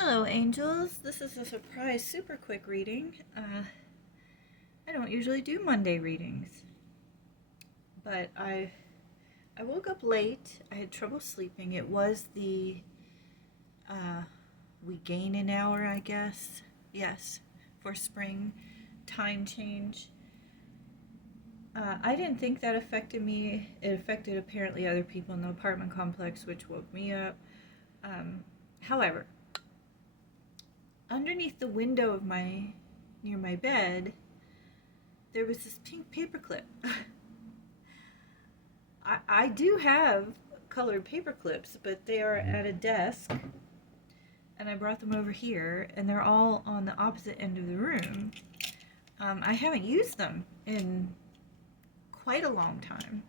Hello, angels. This is a surprise, super quick reading. I don't usually do Monday readings, but I woke up late. I had trouble sleeping. It was the we gain an hour, I guess. Yes, for spring time change. I didn't think that affected me. It affected apparently other people in the apartment complex, which woke me up. However, underneath the window of near my bed, there was this pink paperclip. I do have colored paper clips, but they are at a desk, and I brought them over here, and they're all on the opposite end of the room. I haven't used them in quite a long time.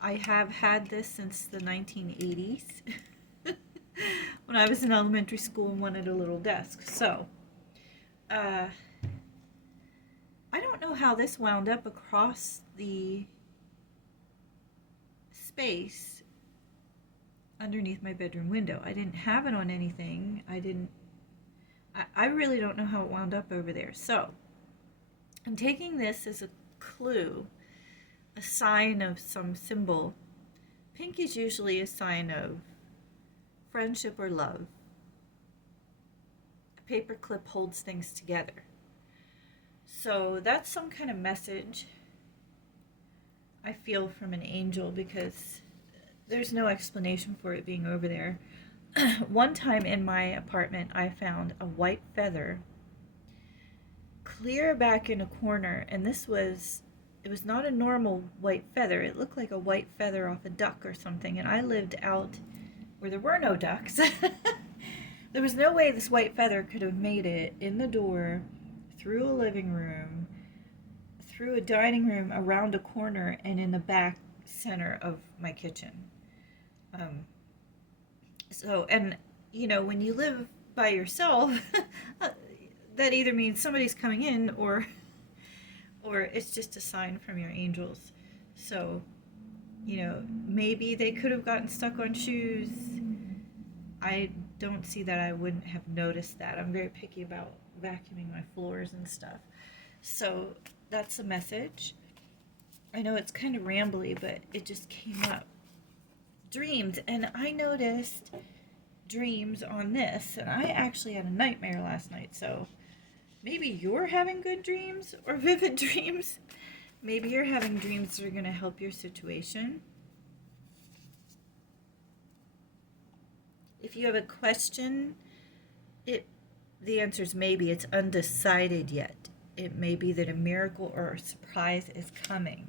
I have had this since the 1980s when I was in elementary school and wanted a little desk. So, I don't know how this wound up across the space underneath my bedroom window. I didn't have it on anything. I really don't know how it wound up over there. So, I'm taking this as a clue, a sign of some symbol. Pink is usually a sign of friendship or love. A paperclip holds things together. So that's some kind of message I feel from an angel, because there's no explanation for it being over there. One time in my apartment, I found a white feather clear back in a corner, and it was not a normal white feather. It looked like a white feather off a duck or something, and I lived out where there were no ducks. There was no way this white feather could have made it in the door, through a living room, through a dining room, around a corner, and in the back center of my kitchen. And when you live by yourself, that either means somebody's coming in, or it's just a sign from your angels. So, maybe they could have gotten stuck on shoes. I don't see that I wouldn't have noticed that. I'm very picky about vacuuming my floors and stuff. So that's a message. I know it's kind of rambly, but it just came up. Dreams, and I noticed dreams on this, and I actually had a nightmare last night, so maybe you're having good dreams or vivid dreams. Maybe you're having dreams that are going to help your situation. If you have a question, the answer is maybe. It's undecided yet. It may be that a miracle or a surprise is coming.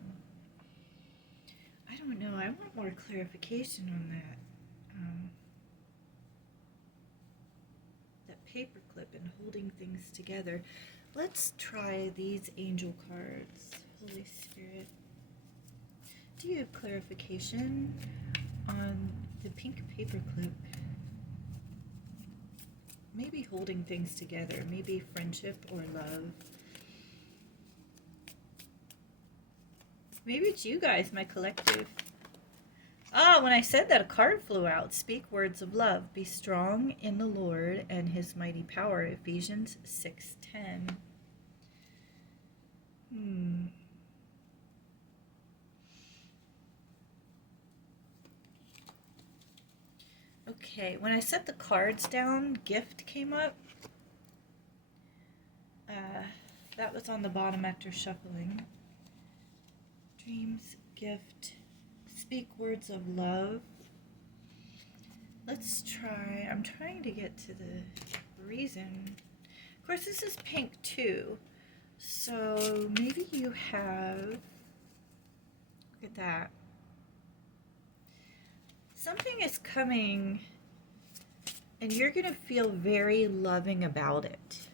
I don't know. I want more clarification on that. That paperclip and holding things together. Let's try these angel cards. Holy Spirit, do you have clarification on the pink paperclip? Maybe holding things together, maybe friendship or love. Maybe it's you guys, my collective. When I said that, a card flew out. Speak words of love. Be strong in the Lord and his mighty power. Ephesians 6:10. Okay, when I set the cards down, gift came up. That was on the bottom after shuffling. Dreams, gift, speak words of love. Let's try. I'm trying to get to the reason. Of course, this is pink too. So maybe you have, look at that. Something is coming, and you're going to feel very loving about it.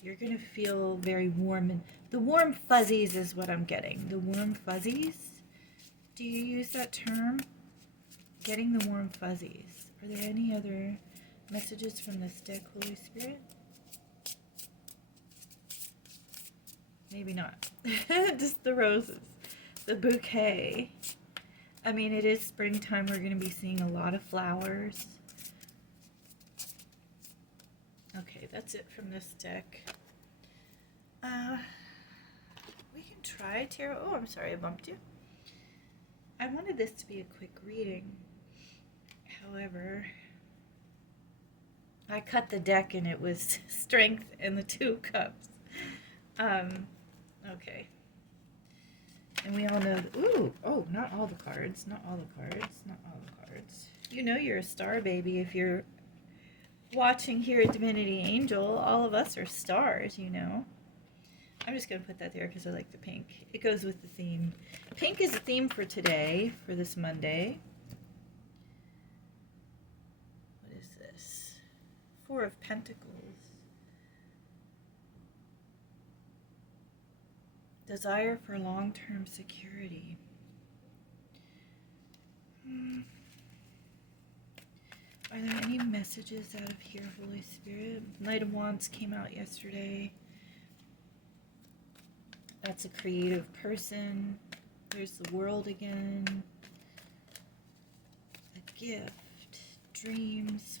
You're going to feel very warm. And the warm fuzzies is what I'm getting. The warm fuzzies. Do you use that term? Getting the warm fuzzies. Are there any other messages from this deck, Holy Spirit? Maybe not. Just the roses. The bouquet. I mean, it is springtime. We're going to be seeing a lot of flowers. Okay, that's it from this deck. We can try tarot. Oh, I'm sorry I bumped you. I wanted this to be a quick reading. However, I cut the deck and it was Strength and the Two of Cups. Okay. And we all know, not all the cards, not all the cards, not all the cards. You know you're a star, baby. If you're watching here at Divinity Angel, all of us are stars, you know. I'm just going to put that there because I like the pink. It goes with the theme. Pink is the theme for today, for this Monday. What is this? Four of Pentacles. Desire for long-term security. Are there any messages out of here, Holy Spirit? Knight of Wands came out yesterday. That's a creative person. There's the World again. A gift. Dreams.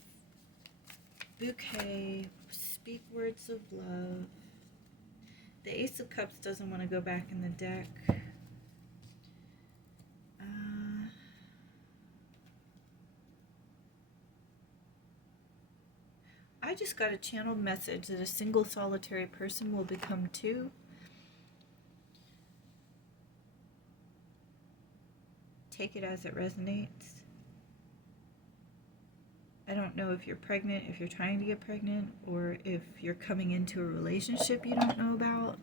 Bouquet. Speak words of love. The Ace of Cups doesn't want to go back in the deck. I just got a channeled message that a single solitary person will become two. Take it as it resonates. I don't know if you're pregnant, if you're trying to get pregnant, or if you're coming into a relationship you don't know about.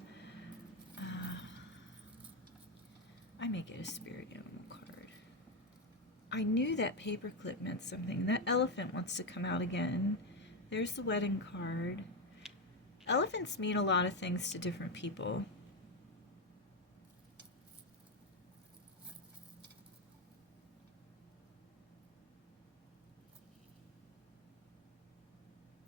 I may get a spirit animal card. I knew that paperclip meant something. That elephant wants to come out again. There's the wedding card. Elephants mean a lot of things to different people.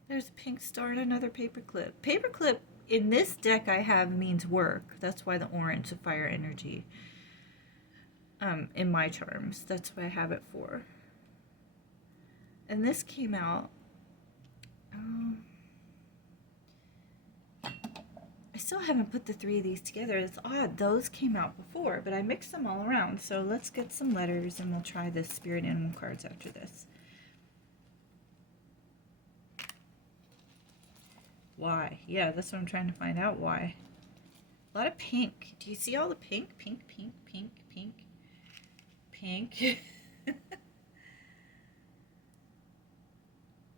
There's a pink star and another paperclip. Paperclip in this deck I have means work. That's why the orange, the fire energy. In my charms. That's what I have it for. And this came out. I still haven't put the three of these together. It's odd. Those came out before, but I mixed them all around. So let's get some letters and we'll try the spirit animal cards after this. Why? Yeah, that's what I'm trying to find out. Why? A lot of pink. Do you see all the pink? Pink, pink, pink, pink, pink.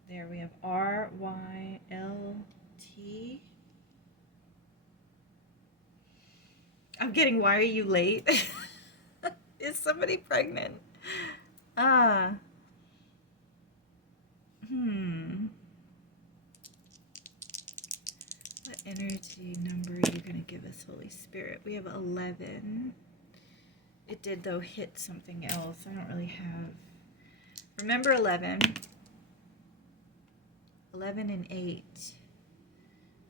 There we have R-Y-L-T. I'm getting, why are you late? Is somebody pregnant? What energy number are you going to give us, Holy Spirit? We have 11. It did, though, hit something else. I don't really have. Remember 11. 11 and 8.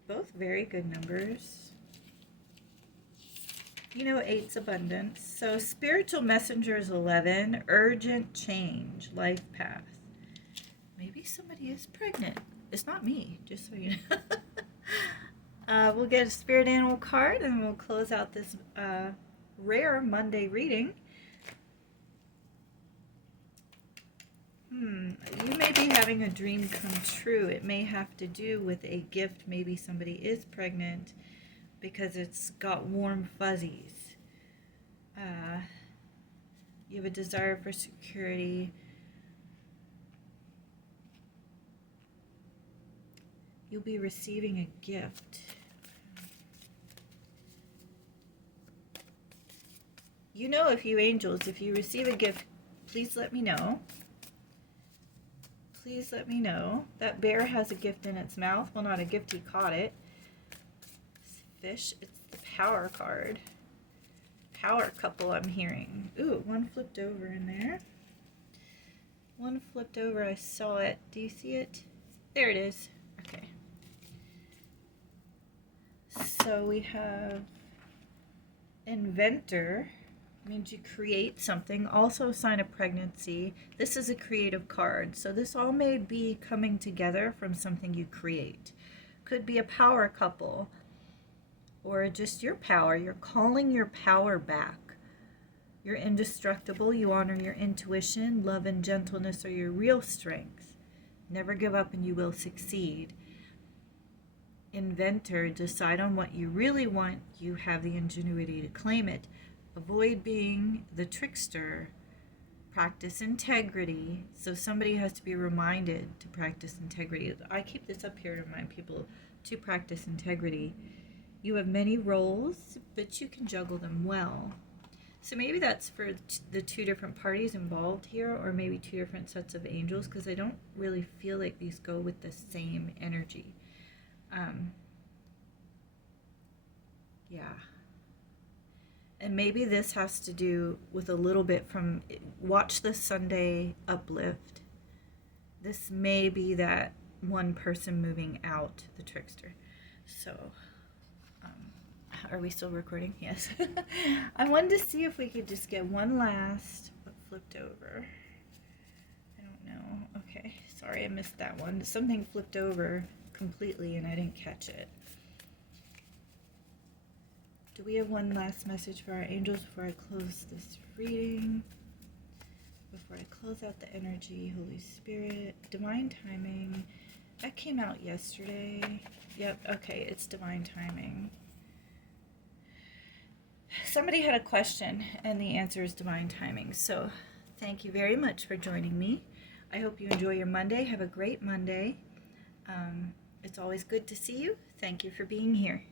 Both very good numbers. You know, 8's abundance. So spiritual messenger is 11. Urgent change. Life path. Maybe somebody is pregnant. It's not me, just so you know. We'll get a spirit animal card and we'll close out this rare Monday reading. You may be having a dream come true. It may have to do with a gift. Maybe somebody is pregnant because it's got warm fuzzies. You have a desire for security. You'll be receiving a gift. You know, if you angels, if you receive a gift, please let me know. Please let me know. That bear has a gift in its mouth. Well, not a gift, he caught it. Fish, it's the power card. Power couple, I'm hearing. Ooh, one flipped over in there. One flipped over, I saw it. Do you see it? There it is. Okay. So we have inventor. means you create something. Also a sign of pregnancy. This is a creative card. So this all may be coming together from something you create. Could be a power couple or just your power. You're calling your power back. You're indestructible. You honor your intuition. Love and gentleness are your real strengths. Never give up and you will succeed. Inventor, decide on what you really want. You have the ingenuity to claim it. Avoid being the trickster. Practice integrity. So somebody has to be reminded to practice integrity. I keep this up here to remind people to practice integrity. You have many roles, but you can juggle them well. So maybe that's for the two different parties involved here, or maybe two different sets of angels, because I don't really feel like these go with the same energy. Yeah. And maybe this has to do with a little bit from watch the Sunday uplift. This may be that one person moving out, the trickster. So, are we still recording? Yes. I wanted to see if we could just get one last, what flipped over. I don't know. Okay, sorry I missed that one. Something flipped over completely and I didn't catch it. Do we have one last message for our angels before I close this reading? Before I close out the energy, Holy Spirit, divine timing. That came out yesterday. Yep, okay, it's divine timing. Somebody had a question, and the answer is divine timing. So thank you very much for joining me. I hope you enjoy your Monday. Have a great Monday. It's always good to see you. Thank you for being here.